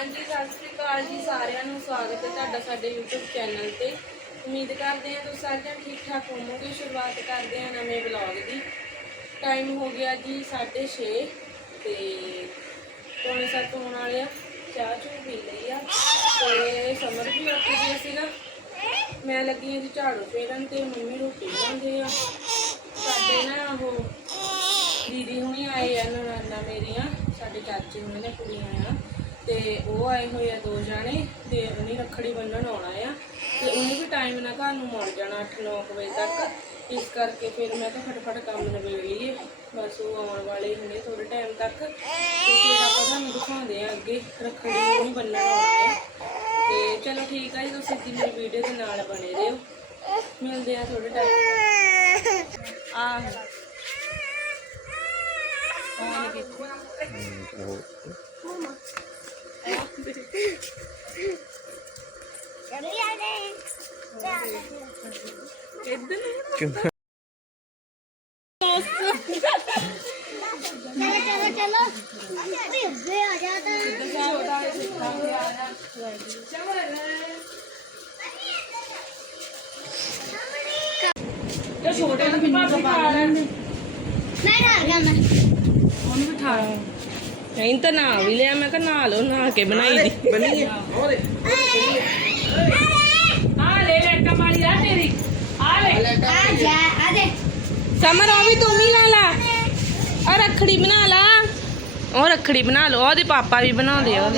ਹਾਂਜੀ, ਸਤਿ ਸ੍ਰੀ ਅਕਾਲ ਜੀ ਸਾਰਿਆਂ ਨੂੰ। ਸਵਾਗਤ ਹੈ ਤੁਹਾਡਾ ਸਾਡੇ YouTube ਚੈਨਲ ਤੇ। ਉਮੀਦ ਕਰਦੇ ਹਾਂ ਤੁਸੀਂ ਸਾਰੇ ਜਣ ਠੀਕ ਠਾਕ ਹੋਵੋਗੇ। ਸ਼ੁਰੂਆਤ ਕਰਦੇ ਹਾਂ ਨਵੇਂ ਵਲੌਗ ਦੀ। ਟਾਈਮ ਹੋ ਗਿਆ ਜੀ 6:30 ਤੇ ਪੌਣੇ ਸੱਤ ਹੋਣ ਵਾਲੇ ਆ। ਚਾਹ ਚੂਹ ਪੀ ਲਈ ਆ। ਤੇ ਸਮਰ ਵੀ ਉੱਠ ਗਿਆ ਸੀਗਾ। ਮੈਂ ਲੱਗੀ ਹਾਂ ਜੀ ਝਾੜੂ ਫੇਰਨ ਤੇ, ਮੰਮੀ ਰੋਟੀ ਬਣਾਉਂਦੇ ਆ। ਸਾਡੇ ਨਾ ਉਹ ਦੀਦੀ ਹੁਣੀ ਆਏ ਆ ਨਨਾਨਾ ਮੇਰੀਆਂ। ਸਾਡੇ ਚਾਚੇ ਹੁਣੇ ਨੇ ਕੁੜੀਆਂ ਆ। ਤੇ ਉਹ ਆਏ ਹੋਏ ਆ ਦੋ ਜਾਣੇ ਤੇ ਉਹਨੇ ਰੱਖੜੀ ਬੰਨਣ ਆਉਣਾ ਆ ਤੇ ਉਹਨੇ ਵੀ ਟਾਈਮ ਨਾਲ ਘਰ ਨੂੰ ਮੁੜ ਜਾਣਾ 8-9 ਵਜੇ ਤੱਕ। ਇਸ ਕਰਕੇ ਫਿਰ ਮੈਂ ਤਾਂ ਫਟਾਫਟ ਕੰਮ ਨਿਬੇੜ ਲਈਏ। ਬਸ ਉਹ ਆਉਣ ਵਾਲੇ ਹੁਣੇ ਥੋੜੇ ਟਾਈਮ ਤੱਕ। ਤੇ ਫਿਰ ਆਪਾਂ ਤੁਹਾਨੂੰ ਦਿਖਾਉਂਦੇ ਆ ਅੱਗੇ ਰੱਖੜੀ ਉਹਨੇ ਬੰਨਣ ਆਉਣਾ ਆ। ਤੇ ਚਲੋ ਠੀਕ ਆ ਜੀ ਤੁਸੀਂ ਸਿੱਧੀ ਮੇਰੀ ਵੀਡੀਓ ਦੇ ਨਾਲ ਬਣੇ ਰਹੋ। ਮਿਲਦੇ ਆ ਥੋੜੇ ਟਾਈਮ ਤੱਕ। ਆ ਆਨ छोटे नहीं डाल गया मैं ਨਹੀਂ ਨਾ ਵੀ ਲਿਆ ਮੈਂ ਕਿਹਾ ਨਾ ਲਓ ਨਾ ਕੇ ਬਣਾਈ ਦੀ। ਬਣੀ ਆ ਲੈ ਆ ਉਹ ਵੀ ਤੂੰ ਵੀ ਲੈ ਲਾ। ਔਰ ਰੱਖੜੀ ਬਣਾ ਲਾ। ਉਹ ਰੱਖੜੀ ਬਣਾ ਲਓ ਉਹਦੇ ਪਾਪਾ ਵੀ ਬਣਾਉਂਦੇ ਆ।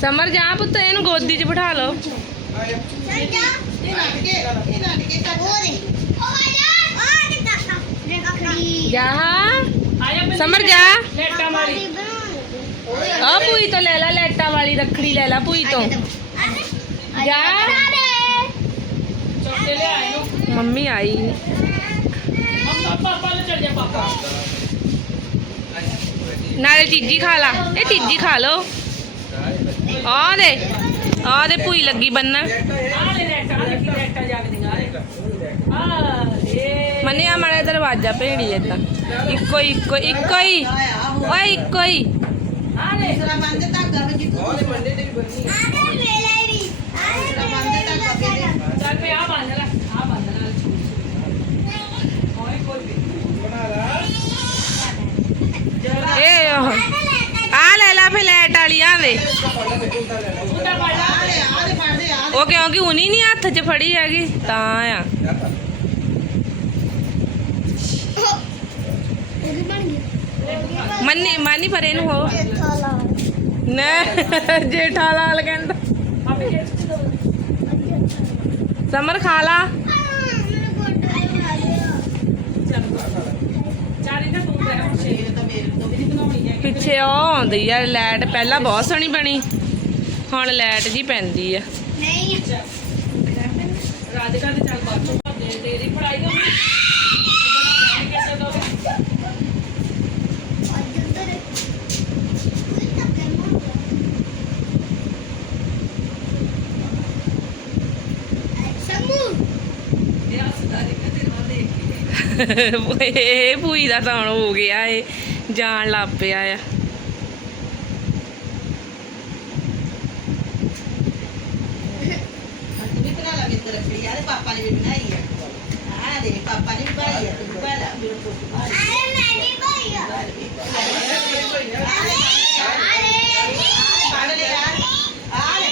ਸਮਰ ਜਾ ਪੁੱਤ ਇਹਨੂੰ ਗੋਦੀ 'ਚ ਬਿਠਾ ਲਓ। ਚੱਲ ਸਮਰ ਜਾ। ਲੈਟਾ ਵਾਲੀ। ਆ ਪੂਈ ਤੋਂ ਲੈ ਲੈ ਲੈਟਾ ਵਾਲੀ ਰੱਖੜੀ ਲੈ ਲੈ ਪੂਈ ਤੋਂ। ਜਾ ਮੰਮੀ ਆਈ ਨਾਲੇ ਚੀਜੀ ਖਾ ਲਾ ਇਹ ਚੀਜੀ ਖਾ ਲੋ ਆ ਦੇ ਆ ਦੇ ਭੂਈ ਲੱਗੀ ਬੰਨਣ ਮੰਨਿਆ ਮਾੜਾ ਦਰਵਾਜ਼ਾ ਭੇੜੀ ਏਦਾਂ ਇੱਕੋ ਹੀ ਇੱਕੋ ਇੱਕੋ ਹੀ ਓਏ ਇੱਕੋ ਹੀ ਚੱਲ ਪੇ ਆ ਬੰਨ ਲੈ ਆ ਬੰਨ ਲੈ ਇਹ ਉਹ ਆ ਲੈ ਲੈ ਫੇ ਲੈਟ ਵਾਲੀਆਂ ਦੇ ਉਹ ਕਿਉਂਕਿ ਉਨੀ ਨਹੀਂ ਹੱਥ 'ਚ ਫੜੀ ਹੈਗੀ, ਤਾਂ ਆ। ਮੰਨੀ, ਮਾਨੀ ਪਰ ਇਹਨੂੰ ਹੋ ਨਾ, ਜੇਠਾ ਲਾਲ ਕਹਿੰਦਾ। ਸਮਰ ਖਾ ਲਾ। ਪਿੱਛੇ ਉਹ ਆਉਂਦੀ ਆ, ਲਾਈਟ ਪਹਿਲਾਂ ਬਹੁਤ ਸੋਹਣੀ ਬਣੀ, ਹੁਣ ਲਾਈਟ ਜੀ ਪੈਂਦੀ ਆ। नहीं ਰਾਧਿਕਾ ਦੇ ਚੱਲ ਬਾਅਦ ਚੋਂ ਤੇਰੀ ਪੜਾਈ ਦਾ ਇਹ ਭੂਈ ਦਾ ਤਾਂ ਹੁਣ ਹੋ ਗਿਆ ਇਹ ਜਾਣ ਲੱਗ ਪਿਆ ਆ। ਪਾਪਾ ਨੇ ਵੀ ਬਣਾਈ ਆ। ਆ ਦੇ ਪਾਪਾ ਨੇ ਵੀ ਬਣਾਈ ਆ ਤੂੰ ਬਣਾ ਲਾ। ਮੇਰੇ ਕੋਲ ਬਣਾ ਪੜ ਲੈ ਯਾਰ ਆ। ਲੈ।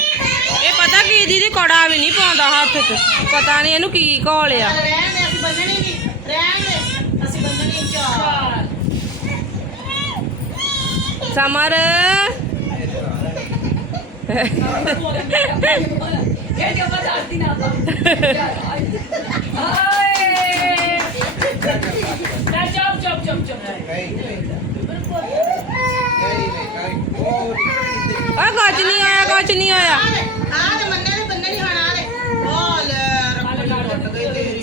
ਇਹ ਪਤਾ ਕੀ ਦੀਦੀ ਕੜਾ ਵੀ ਨਹੀਂ ਪਾਉਂਦਾ ਹੱਥ 'ਚ। ਪਤਾ ਨਹੀਂ ਇਹਨੂੰ ਕੀ ਘੋਲਿਆ ਰਹਿਣ ਦੇ ਅਸੀਂ ਬੰਨਣੀ ਨਹੀਂ। ਰਹਿਣ ਦੇ ਅਸੀਂ ਬੰਨਣੀ ਚਾਰ। ਸਮਰ। ਇਹ ਜ਼ਬਰਦਸਤੀ ਨਾ ਚੁੱਪ ਚੁੱਪ ਚੁੱਪ ਚੁੱਪ। Kay. Kay, kay. Kay, kay. Oh, ਵੀ ਨਹੀਂ ਹੋਇਆ। ਆ ਆ ਲੈ ਮੰਨੇ ਨੇ ਬੰਨੇ ਨਹੀਂ। ਖਾਣਾ ਆ ਲੈ ਉਹ ਲੈ ਰੱਖੜੀ ਟੁੱਟ ਗਈ ਤੇਰੀ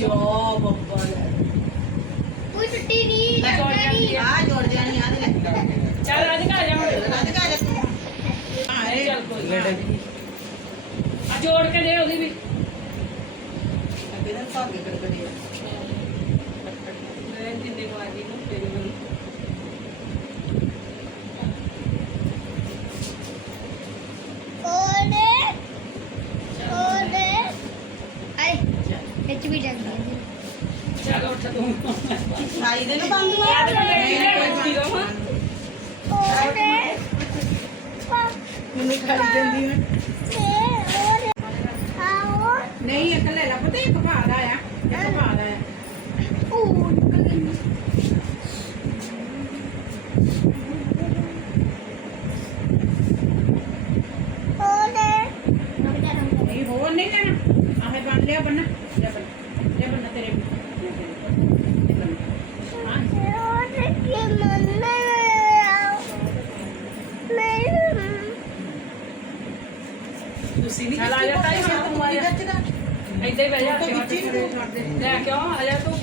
ਕੋਈ ਟੁੱਟੀ ਨਹੀਂ ਆ ਜੋੜ ਜਾਣੀ ਆ ਚੱਲ ਅੱਜ ਘਰ ਜਾ। ਲੈ ਹਾਂ ਇਹ ਚੱਲ ਕੋਈ ਨਾ। ਆ ਜੋੜ ਕੇ ਦੇ ਉਹਦੀ ਵੀ। ਅੱਗੇ ਤਾਂ ਭਾਗੇ ਕਰ ਕਰੀ ਮੈਂ ਜਿੰਨੇ ਮਾਰੀ ਨੂੰ ਫੇਰ ਵੀ ਜਾਂਦੀ ਹੈ ਚੱਲ ਉੱਠ ਤੂੰ। ਸਾਈ ਦੇ ਨੂੰ ਬੰਦ ਮਾਰ। ਮੈਨੂੰ ਖਾਈ ਜਾਂਦੀ ਹੈ ਨਹੀਂ ਇੱਕ ਲੈ ਲਾ ਪਤਾ ਇੱਕ ਭਾ ਦਾ ਆ ਇੱਕ ਭਾ ਦਾ ਆ। ਉਹ ਨਿਕਲ ਗਈ ਨਹੀਂ ਹੋਰ ਨਹੀਂ ਲੈਣਾ। ਆਹੇ ਬਣ ਲਿਆ ਬੰਨਾ। ਲੈ ਬੰਨਾ। ਲੈ ਬੰਨਾ ਤੇਰੇ ਤੁਸੀਂ ਨਹੀਂ ਚੱਲ ਜਾ ਤਾਈ, ਤੂੰ ਆ ਇੱਦਾਂ ਹੀ ਬਹਿ ਜਾ ਤਾਂ ਵਿੱਚ ਹੀ ਨੂੰ ਛੱਡ ਦੇ ਲੈ ਕੇ ਆ ਜਾ ਤੂੰ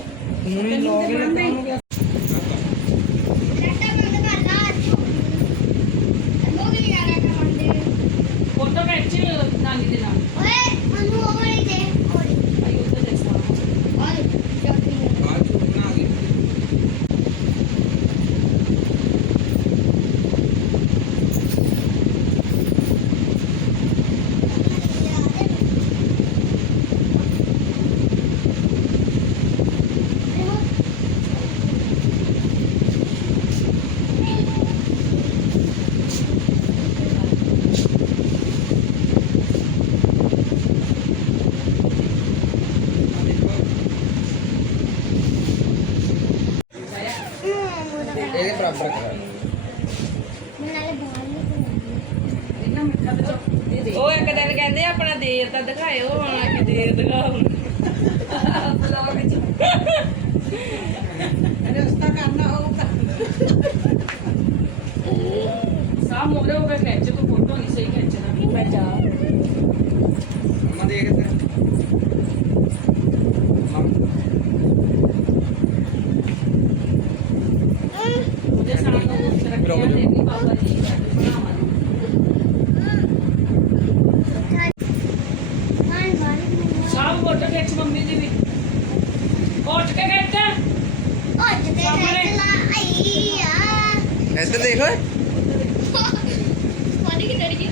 ਰੱਟਾ ਬੰਦ ਕਰ ਲਾ ਹੋ ਗਈ ਯਾਰ ਰੱਟਾ ਬੰਦ ਫੋਟੋ ਖਿੱਚ ਨਾਨੀ ਦੇ ਨਾਲ ਓਏ ਮਨੂੰ ਉਹ ਵਾਲੀ ਦੇ ਓਏ ਆਈ ਉੱਧਰ ਦੇ ਸਾਹ ਓਏ ਚੱਕੀ ਇਹਦੇ ਬਰਾਬਰ ਕਰ ਮੈਂ ਨਾਲੇ ਬਾਹਰ ਨਹੀਂ ਇੰਨਾ ਮਿੱਠਾ ਤੇ ਚੁੱਕ ਦੇ ਦੇ। ਉਹ ਇੱਕ ਦਿਨ ਕਹਿੰਦੇ ਆਪਣਾ ਦੇਰ ਤਾਂ ਦਿਖਾਇਓ ਆਉਣਾ ਕਿ ਦੇਰ ਦਿਖਾਓ। ਬਲੌਗ ਚ ਰਸਤਾ ਕਰਨਾ ਹੋਊਗਾ। ਸਾਹ ਮੋਰੇ ਹੋ ਕੇ ਖਿੱਚ ਤੂੰ ਫੋਟੋ ਨਹੀਂ ਸਹੀ ਖਿੱਚਣਾ। ਮੈਂ ਜਾ। ਮੰਮਾ ਦੇ ਕਿੱਥੇ ਉਹਦੇ ਸਾਹ ਨੂੰ ਕੁਛ ਰੱਖਿਆ ਦੇਖੀ ਬਾਬਾ ਜੀ ਬਣਾਵਾਂਗੇ ਮਾਰ ਮਾਰ ਸਾਹ ਫੋਟੋ ਖਿੱਚ ਮੰਮੀ ਦੀ ਵੀ ਉੱਠ ਕੇ ਖਿੱਚ ਅੱਜ ਤੇ ਖੇਲਾ ਆਈ ਆ ਇੱਧਰ ਦੇਖ ਓਏ ਪਾਣੀ ਕਿ ਡਰ ਗਈ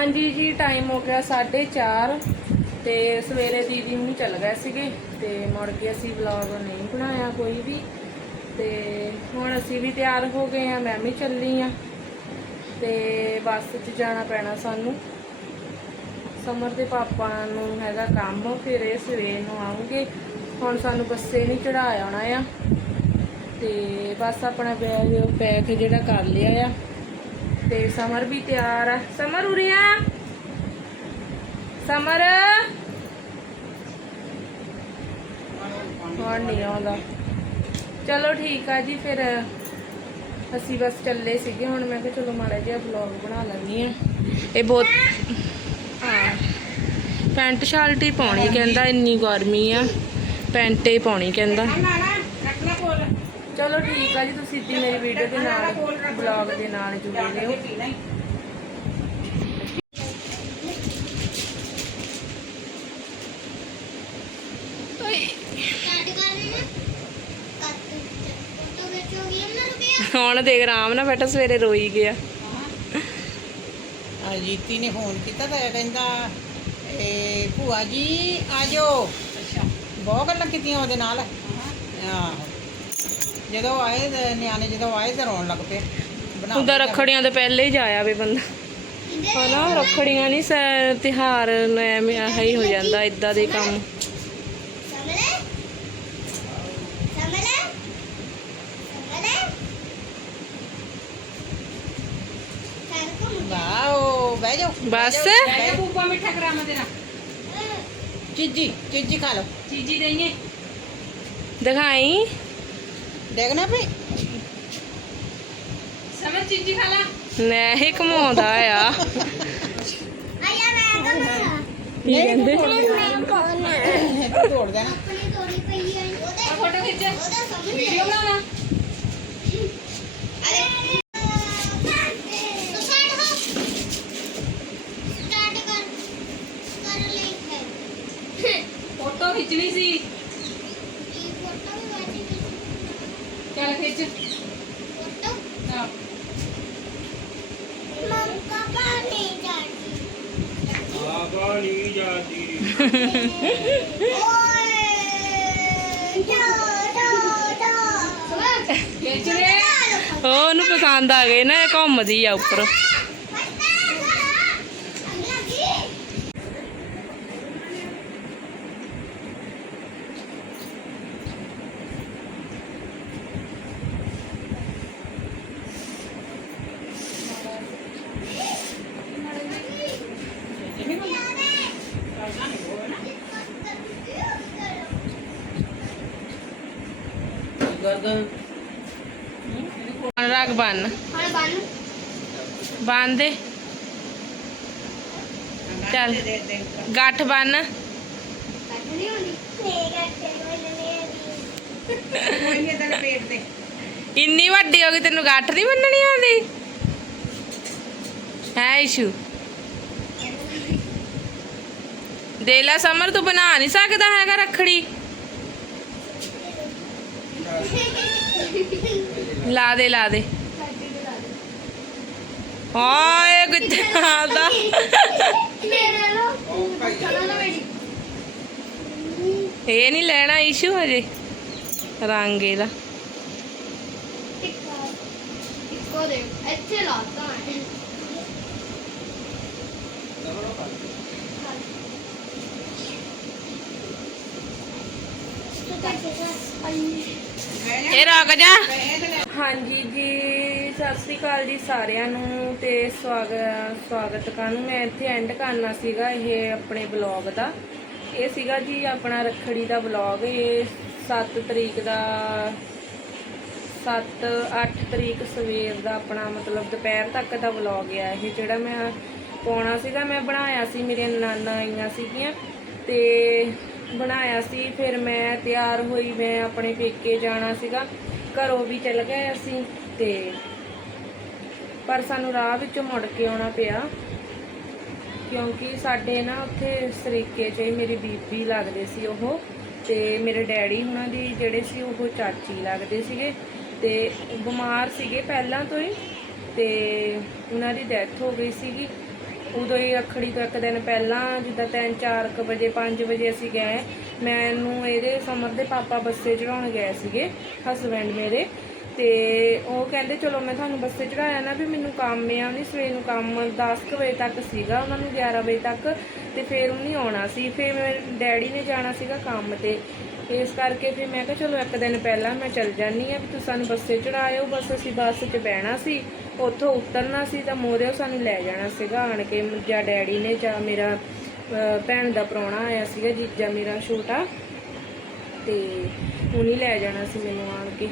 ਹਾਂਜੀ ਜੀ ਟਾਈਮ ਹੋ ਗਿਆ 4:30 ਤੇ ਸਵੇਰੇ ਦੀਦੀ ਨੂੰ ਚੱਲ ਗਏ ਸੀਗੇ ਤੇ ਮੁੜ ਕੇ ਅਸੀਂ ਵਲੌਗ ਨਹੀਂ ਬਣਾਇਆ ਕੋਈ ਵੀ ਤੇ ਹੁਣ ਅਸੀਂ ਵੀ ਤਿਆਰ ਹੋ ਗਏ ਆ ਮੈਂ ਵੀ ਚੱਲੀ ਆ ਤੇ ਬੱਸ 'ਚ ਜਾਣਾ ਪੈਣਾ ਸਾਨੂੰ। ਸਮਰ ਦੇ ਪਾਪਾ ਨੂੰ ਹੈਗਾ ਕੰਮ, ਫਿਰ ਇਹ ਸਵੇਰ ਨੂੰ ਆਉਂਗੇ ਹੁਣ ਸਾਨੂੰ ਬੱਸੇ ਨਹੀਂ ਚੜਾ ਆਉਣਾ ਆ ਤੇ ਬਸ ਆਪਣਾ ਬੈਗ ਪੈਕ ਜਿਹੜਾ ਕਰ ਲਿਆ ਆ। ਤੇ ਸਮਰ ਵੀ ਤਿਆਰ ਆ। ਸਮਰ ਉਰੇ ਆ ਸਮਰ। ਹੁਣ ਨਹੀਂ ਆਉਂਦਾ। ਚਲੋ ਠੀਕ ਆ ਜੀ, ਫਿਰ ਅਸੀਂ ਬਸ ਚੱਲੇ ਸੀਗੇ। ਹੁਣ ਮੈਂ ਕਿਹਾ ਚਲੋ ਮਾੜਾ ਜਿਹਾ ਵਲੌਗ ਬਣਾ ਲੈਂਦੀ ਆ। ਇਹ ਬਹੁਤ ਹਾਂ। ਪੈਂਟ ਸ਼ਰਟ ਹੀ ਪਾਉਣੀ ਕਹਿੰਦਾ ਇੰਨੀ ਗਰਮੀ ਆ। ਪੈਂਟ ਹੀ ਪਾਉਣੀ, ਕਹਿੰਦਾ। ਚਲੋ ਠੀਕ ਆ ਜੀ ਤੁਸੀਂ ਇੱਦੀ ਮੇਰੀ ਵੀਡੀਓ ਦੇ ਨਾਲ ਵਲੌਗ ਦੇ ਨਾਲ ਜੁੜੇ ਰਹੋ। ਹੀ ਨਾ ਹੁਣ ਦੇਖ ਆਰਾਮ ਨਾਲ ਬੈਠਾ ਸਵੇਰੇ ਰੋਈ ਗਿਆ। ਆ ਜੀਤੀ ਨੇ ਫੋਨ ਕੀਤਾ ਤਾਂ ਇਹ ਕਹਿੰਦਾ ਇਹ ਭੂਆ ਜੀ ਆ ਜਾਓ। ਅੱਛਾ। ਬਹੁਤ ਗੱਲਾਂ ਕੀਤੀਆਂ ਉਹਦੇ ਨਾਲ। ਆਹੋ। ਜਦੋਂ ਆਏ ਤੇ ਨਿਆਣੇ ਜਦੋਂ ਆਏ ਤੇ ਰੋਣ ਲੱਗ ਪਏ। ਬਣਾ ਉਹਦਾ ਰੱਖੜੀਆਂ ਤੋਂ ਪਹਿਲੇ ਹੀ ਜਾਇਆ ਵੇ ਬੰਦਾ। ਹਨਾ ਰੱਖੜੀਆਂ ਨਹੀਂ ਤਿਹਾਰ ਐਵੇਂ ਆਹ ਹੀ ਹੋ ਜਾਂਦਾ ਇਦਾਂ ਦੇ ਕੰਮ। ਸਮਲੇ ਸਮਲੇ ਸਮਲੇ ਕਰ ਕੋ ਵਾਓ ਬਹਿ ਜਾਓ ਬਸ ਮਿੱਠਾ ਤੇਰਾ। ਚੀਜੀ ਚੀਜੀ ਖਾ ਲਓ। ਚੀਜੀ ਦਈਏ। ਦਿਖਾਈ। ਦੇਖਣਾ ਭਈ ਸਮਝ ਚੀਜੀ ਖਾ ਲਾ ਇਹ ਘਮਾਉਂਦਾ ਆ ਆਇਆ ਮੈਂ ਕਹਾਂ ਕੀ ਕਹਿੰਦੇ ਮੈਂ ਕਹਾਂ ਇਹ ਤੋੜ ਦੇਣਾ ਆਪਣੀ ਤੋੜੀ ਪਈ ਹੈ ਉਹਦੇ ਫੋਟੋ ਖਿੱਚ ਵੀਡੀਓ ਬਣਾਉਣਾ ਅਰੇ ਤੂੰ ਸਟਾਰਟ ਹੋ ਸਟਾਰਟ ਕਰ ਕਰ ਲਈ ਹੈ ਫੋਟੋ ਖਿੱਚਣੀ ਸੀ ਇਹ ਫੋਟੋ ਵੀ ਵਾਜੀ ਚੱਲ ਖਿੱਚ ਫੋਟੋ ਮਮ ਪਾਪਾ ਨਹੀਂ ਜਾਣੀ ਆਗਾ ਨਹੀਂ ਜਾਂਦੀ ਓਏ ਜਾ ਜਾ ਜਾ ਖਿੱਚ ਰੇ ਉਹ ਉਹਨੂੰ ਪਸੰਦ ਆ ਗਏ ਨਾ ਇਹ ਘੁੰਮਦੀ ਆ ਉੱਪਰ। ਗਰਦਨ ਰੱਖ ਬੰਨ। ਬੰਨ। ਬੰਨ ਦੇ। ਚੱਲ ਦੇ ਦੇ ਗੱਠ ਬੰਨ ਇੰਨੀ ਵੱਡੀ ਹੋ ਗਈ ਤੈਨੂੰ ਗੱਠ ਨਹੀਂ ਬੰਨਣੀ ਆਉਂਦੀ? ਹੈ ਇਸ਼ੂ। ਦੇ ਲੈ ਸਮਰ ਤੂੰ ਬਣਾ ਨਹੀਂ ਸਕਦਾ ਹੈਗਾ ਰੱਖੜੀ। ਲਾ ਦੇ ਲਾ ਦੇ। ਹਾਏ ਕਿੱਥੇ ਆਦਾ ਮੇਰੇ ਲੋ ਇਹ ਨਹੀਂ ਲੈਣਾ ਇਸ਼ੂ ਹਜੇ। ਰੰਗ ਇਹਦਾ। ਟਿੱਕਾ ਇੱਕੋ ਦੇ। ਇੱਥੇ ਲਾਤਾ ਹੈ ਇਹ ਰੁਕ ਜਾ। ਹਾਂਜੀ ਜੀ, ਸਤਿ ਸ੍ਰੀ ਅਕਾਲ ਜੀ ਸਾਰਿਆਂ ਨੂੰ ਤੇ ਸਵਾਗਤ ਸਵਾਗਤ ਕਰਨ ਮੈਂ ਇੱਥੇ ਐਂਡ ਕਰਨਾ ਸੀਗਾ ਇਹ ਆਪਣੇ ਬਲੌਗ ਦਾ। ਇਹ ਸੀਗਾ ਜੀ ਆਪਣਾ ਰੱਖੜੀ ਦਾ ਬਲੌਗ ਇਹ 7 ਤਰੀਕ ਦਾ 7 8 ਤਰੀਕ ਸਵੇਰ ਦਾ ਆਪਣਾ ਮਤਲਬ ਦੁਪਹਿਰ ਤੱਕ ਦਾ ਵਲੌਗ ਆ ਇਹ, ਜਿਹੜਾ ਮੈਂ ਪਾਉਣਾ ਸੀਗਾ, ਮੈਂ ਬਣਾਇਆ ਸੀ ਮੇਰੀਆਂ ਨਾਨਾ ਆਈਆਂ ਸੀਗੀਆਂ। ਤੇ ਬਣਾਇਆ ਸੀ, ਫਿਰ ਮੈਂ ਤਿਆਰ ਹੋਈ, ਮੈਂ ਆਪਣੇ ਪੇਕੇ ਜਾਣਾ ਸੀਗਾ। ਘਰੋਂ ਵੀ ਚਲ ਗਏ ਅਸੀਂ ਤੇ ਪਰ ਸਾਨੂੰ ਰਾਹ ਵਿੱਚੋਂ ਮੁੜ ਕੇ ਆਉਣਾ ਪਿਆ। ਕਿਉਂਕਿ ਸਾਡੇ ਨਾ ਉੱਥੇ ਸਰੀਕੇ 'ਚ ਮੇਰੀ ਬੀਬੀ ਲੱਗਦੇ ਸੀ ਉਹ ਤੇ ਮੇਰੇ ਡੈਡੀ ਉਹਨਾਂ ਦੀ ਜਿਹੜੇ ਸੀ ਉਹ ਚਾਚੀ ਲੱਗਦੇ ਸੀਗੇ ਤੇ ਬਿਮਾਰ ਸੀਗੇ ਪਹਿਲਾਂ ਤੋਂ ਹੀ ਤੇ ਉਹਨਾਂ ਦੀ ਡੈਥ ਹੋ ਗਈ ਸੀਗੀ। ਉਦੋਂ ਹੀ ਰੱਖੜੀ ਤੋਂ ਇੱਕ ਦਿਨ ਪਹਿਲਾਂ ਜਿੱਦਾਂ 3-4 ਵਜੇ 5 ਵਜੇ ਅਸੀਂ ਗਏ ਮੈਨੂੰ ਇਹਦੇ ਸਮਰ ਦੇ ਪਾਪਾ ਬੱਸੇ ਚੜਾਉਣ ਗਏ ਸੀਗੇ ਹਸਬੈਂਡ ਮੇਰੇ, ਤੇ ਉਹ ਕਹਿੰਦੇ, ਚਲੋ ਮੈਂ ਤੁਹਾਨੂੰ ਬੱਸੇ ਚੜਾਇਆ ਨਾ, ਵੀ ਮੈਨੂੰ ਕੰਮ ਆ ਨਹੀਂ ਸਵੇਰ ਨੂੰ ਕੰਮ 10 ਕੁ ਵਜੇ ਤੱਕ ਸੀਗਾ, ਉਹਨਾਂ ਨੂੰ 11 ਵਜੇ ਤੱਕ, ਤੇ ਫਿਰ ਉਹਨੇ ਆਉਣਾ ਸੀ, ਫਿਰ ਮੇਰੇ ਡੈਡੀ ਨੇ ਜਾਣਾ ਸੀਗਾ ਕੰਮ ਤੇ, ਇਸ ਕਰਕੇ ਫਿਰ ਮੈਂ ਕਿਹਾ, ਚਲੋ ਇੱਕ ਦਿਨ ਪਹਿਲਾਂ ਮੈਂ ਚੱਲ ਜਾਨੀ ਆ ਵੀ ਤੁਸੀਂ ਸਾਨੂੰ ਬੱਸੇ ਚੜਾਇਓ ਬਸ ਅਸੀਂ ਬੱਸ 'ਚ ਬਹਿਣਾ ਸੀ, ਉੱਥੋਂ ਉਤਰਨਾ ਸੀ ਤਾਂ ਮੋਰਿਓ ਸਾਨੂੰ ਲੈ ਜਾਣਾ ਸੀਗਾ, ਆਣ ਕੇ ਜਾਂ ਡੈਡੀ ਨੇ ਜਾਂ ਮੇਰਾ ਭੈਣ ਦਾ ਪ੍ਰਾਹੁਣਾ ਆਇਆ ਸੀਗਾ ਜੀਜਾ ਮੇਰਾ ਛੋਟਾ, ਤੇ ਉਹਨੇ ਲੈ ਜਾਣਾ ਸੀ ਮੈਨੂੰ ਆਣ ਕੇ।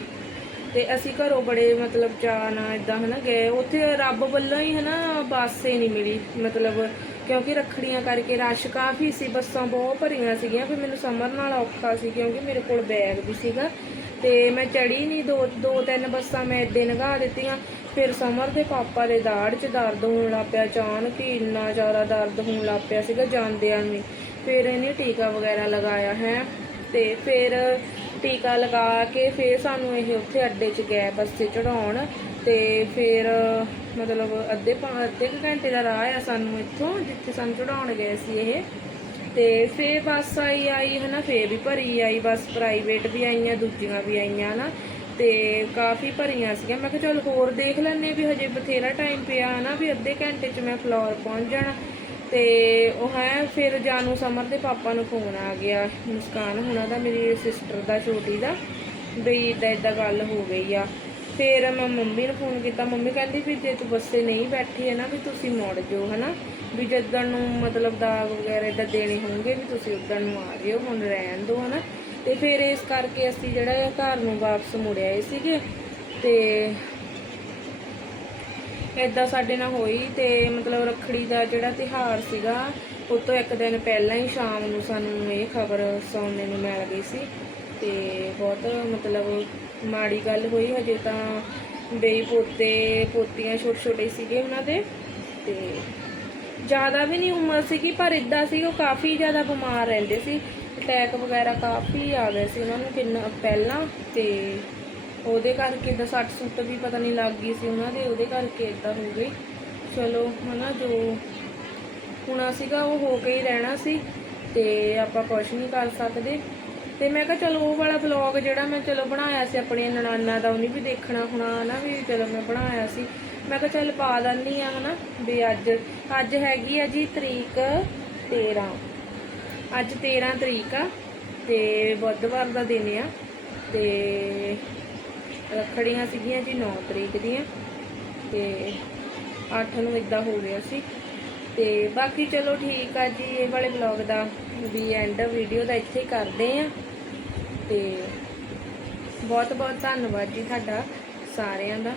ਤੇ ਅਸੀਂ ਘਰੋਂ ਬੜੇ ਮਤਲਬ ਚਾਅ ਨਾਲ ਇਦਾਂ ਹਨਾ ਗਏ। ਉੱਥੇ ਰੱਬ ਵੱਲੋਂ ਹੀ ਹਨਾ ਬੱਸ ਹੀ ਨਹੀਂ ਮਿਲੀ। ਮਤਲਬ ਕਿਉਂਕਿ ਰੱਖੜੀਆਂ ਕਰਕੇ ਰਸ਼ ਕਾਫੀ ਸੀ, ਬੱਸਾਂ ਬਹੁਤ ਭਰੀਆਂ ਸੀਗੀਆਂ। ਫਿਰ ਮੈਨੂੰ ਸਮਰ ਨਾਲ ਔਖਾ ਸੀ ਕਿਉਂਕਿ ਮੇਰੇ ਕੋਲ ਬੈਗ ਵੀ ਸੀਗਾ। ਤੇ ਮੈਂ ਚੜੀ ਨਹੀਂ, ਦੋ ਦੋ ਤਿੰਨ ਬੱਸਾਂ ਮੈਂ ਏਦਾਂ ਲੰਘਾ ਦਿੱਤੀਆਂ। ਫਿਰ ਸਮਰ ਦੇ ਪਾਪਾ ਦੇ ਦਾੜ 'ਚ ਦਰਦ ਹੋਣ ਲੱਗ ਪਿਆ, ਅਚਾਨਕ ਹੀ ਇੰਨਾ ਜ਼ਿਆਦਾ ਦਰਦ ਹੋਣ ਲੱਗ ਪਿਆ ਸੀਗਾ ਜਾਂਦਿਆਂ ਨੂੰ ਫਿਰ ਇਹਨੇ ਟੀਕਾ ਵਗੈਰਾ ਲਗਾਇਆ, ਹੈ। ਤੇ ਫਿਰ ਟੀਕਾ ਲਗਾ ਕੇ ਫਿਰ ਸਾਨੂੰ ਇਹ ਉੱਥੇ ਅੱਡੇ 'ਚ ਗਏ ਬੱਸ ਬੱਸੇ ਚੜਾਉਣ ਤੇ ਫਿਰ ਮਤਲਬ ਅੱਧੇ ਪੌ- ਅੱਧੇ ਕੁ ਘੰਟੇ ਦਾ ਰਾਹ ਆ ਸਾਨੂੰ ਇੱਥੋਂ, ਜਿੱਥੇ ਸਾਨੂੰ ਚੜਾਉਣ ਗਏ ਸੀ ਇਹ। ਤੇ ਫੇਰ ਬੱਸ ਆਈ ਆਈ ਹਨਾ, ਫੇਰ ਵੀ ਭਰੀ ਆਈ, ਬੱਸ ਪ੍ਰਾਈਵੇਟ ਵੀ ਆਈਆਂ, ਦੂਜੀਆਂ ਵੀ ਆਈਆਂ ਨਾ ਤੇ ਕਾਫੀ ਭਰੀਆਂ ਸੀਗੀਆਂ। ਮੈਂ ਕਿਹਾ ਚਲ ਹੋਰ ਦੇਖ ਲੈਣੇ ਵੀ ਹਜੇ ਬਥੇਰਾ ਟਾਈਮ ਪਿਆ ਨਾ ਵੀ ਅੱਧੇ ਘੰਟੇ 'ਚ ਮੈਂ ਫਲੋਰ ਪਹੁੰਚ ਜਾਣਾ। ਤੇ ਉਹ ਹੈ, ਫਿਰ ਜਾਨੂ ਸਮਰ ਦੇ ਪਾਪਾ ਨੂੰ ਫੋਨ ਆ ਗਿਆ। ਮੁਸਕਾਨ ਹੁਣਾਂ ਦਾ, ਮੇਰੀ ਸਿਸਟਰ ਦਾ, ਛੋਟੀ ਦਾ, ਬਈ ਇਦਾਂ ਇਦਾਂ ਗੱਲ ਹੋ ਗਈ ਆ। ਫਿਰ ਮੈਂ ਮੰਮੀ ਨੂੰ ਫੋਨ ਕੀਤਾ। ਮੰਮੀ ਕਹਿੰਦੀ ਵੀ ਜੇ ਤੂੰ ਬੱਸੇ ਨਹੀਂ ਬੈਠੀ ਹੈ ਨਾ ਵੀ ਤੁਸੀਂ ਮੁੜ ਜਾਓ, ਹਨਾ? ਵੀ ਜਦੋਂ ਨੂੰ ਮਤਲਬ ਦਾਗ ਵਗੈਰਾ ਇਦਾਂ ਦੇਣੇ ਹੋਣਗੇ ਵੀ ਤੁਸੀਂ ਉਦੋਂ ਨੂੰ ਆ ਜਿਓ, ਹੁਣ ਰਹਿਣ ਦਿਓ, ਹਨਾ? ਤੇ ਫਿਰ ਇਸ ਕਰਕੇ ਅਸੀਂ ਜਿਹੜਾ ਇਹ ਘਰ ਨੂੰ ਵਾਪਸ ਮੁੜ ਆਏ ਸੀਗੇ ਤੇ ਇਦਾਂ ਸਾਡੇ ਨਾਲ ਹੋਈ ਤੇ ਮਤਲਬ ਰੱਖੜੀ ਦਾ ਜਿਹੜਾ ਤਿਹਾਰ ਸੀਗਾ, ਉਹ ਤੋਂ ਇੱਕ ਦਿਨ ਪਹਿਲਾਂ ਹੀ ਸ਼ਾਮ ਨੂੰ ਸਾਨੂੰ ਇਹ ਖਬਰ ਸੁਣਨੇ ਨੂੰ ਮਿਲ ਗਈ ਸੀ ਤੇ ਬਹੁਤ ਮਤਲਬ ਮਾੜੀ ਗੱਲ ਹੋਈ, ਹਜੇ ਤਾਂ ਬੇਈ ਪੋਤੇ, ਪੋਤੀਆਂ ਛੋਟੇ ਛੋਟੇ ਸੀਗੇ ਉਹਨਾਂ ਦੇ ਤੇ ਜ਼ਿਆਦਾ ਵੀ ਨਹੀਂ ਉਮਰ ਸੀਗੀ, ਪਰ ਇਦਾਂ ਸੀ ਉਹ ਕਾਫੀ ਜ਼ਿਆਦਾ ਬਿਮਾਰ ਰਹਿੰਦੇ ਸੀ ਅਟੈਕ ਵਗੈਰਾ ਕਾਫੀ ਆ ਗਏ ਸੀ ਉਹਨਾਂ ਨੂੰ ਕਿੰਨਾ ਪਹਿਲਾਂ ਤੇ ਉਹਦੇ ਕਰਕੇ ਤਾਂ ਸੱਟ ਸੁੱਟ ਵੀ ਪਤਾ ਨਹੀਂ ਲੱਗ ਗਈ ਸੀ ਉਹਨਾਂ ਦੇ, ਉਹਦੇ ਕਰਕੇ ਇਦਾਂ ਹੋ ਗਈ। ਚਲੋ, ਹਨਾ, ਜੋ ਹੋਣਾ ਸੀਗਾ ਉਹ ਹੋ ਕੇ ਹੀ ਰਹਿਣਾ ਸੀ ਤੇ ਆਪਾਂ ਕੁਝ ਨਹੀਂ ਕਰ ਸਕਦੇ। ਤੇ ਮੈਂ ਕਿਹਾ ਚਲੋ ਉਹ ਵਾਲਾ ਵਲੌਗ ਜਿਹੜਾ ਮੈਂ ਚਲੋ ਬਣਾਇਆ ਸੀ ਆਪਣੇ ਨਨਾਨਾ ਦਾ, ਉਹਨੇ ਵੀ ਦੇਖਣਾ ਹੋਣਾ, ਹਨਾ, ਵੀ ਚਲੋ ਮੈਂ ਬਣਾਇਆ ਸੀ। ਮੈਂ ਕਿਹਾ ਚੱਲ ਪਾ ਦਿੰਦੀ ਆ, ਹਨਾ, ਵੀ ਅੱਜ ਅੱਜ ਹੈਗੀ ਆ ਜੀ ਤਰੀਕ 13 ਅੱਜ 13 ਤਰੀਕ ਆ ਤੇ ਬੁੱਧਵਾਰ ਦਾ ਦਿਨ ਆ ਤੇ ਰੱਖੜੀਆਂ ਸੀਗੀਆਂ ਜੀ 9 ਤਰੀਕ ਦੀਆਂ ਤੇ 8 ਨੂੰ ਇਦਾਂ ਹੋ ਗਿਆ ਸੀ ਤੇ ਬਾਕੀ ਚਲੋ ਠੀਕ ਆ ਜੀ, ਇਹ ਵਾਲੇ ਵਲੌਗ ਦਾ ਵੀ ਐਂਡ ਵੀਡੀਓ ਦਾ ਇੱਥੇ ਹੀ ਕਰਦੇ ਆ ਤੇ ਬਹੁਤ ਬਹੁਤ ਧੰਨਵਾਦ ਜੀ ਤੁਹਾਡਾ ਸਾਰਿਆਂ ਦਾ।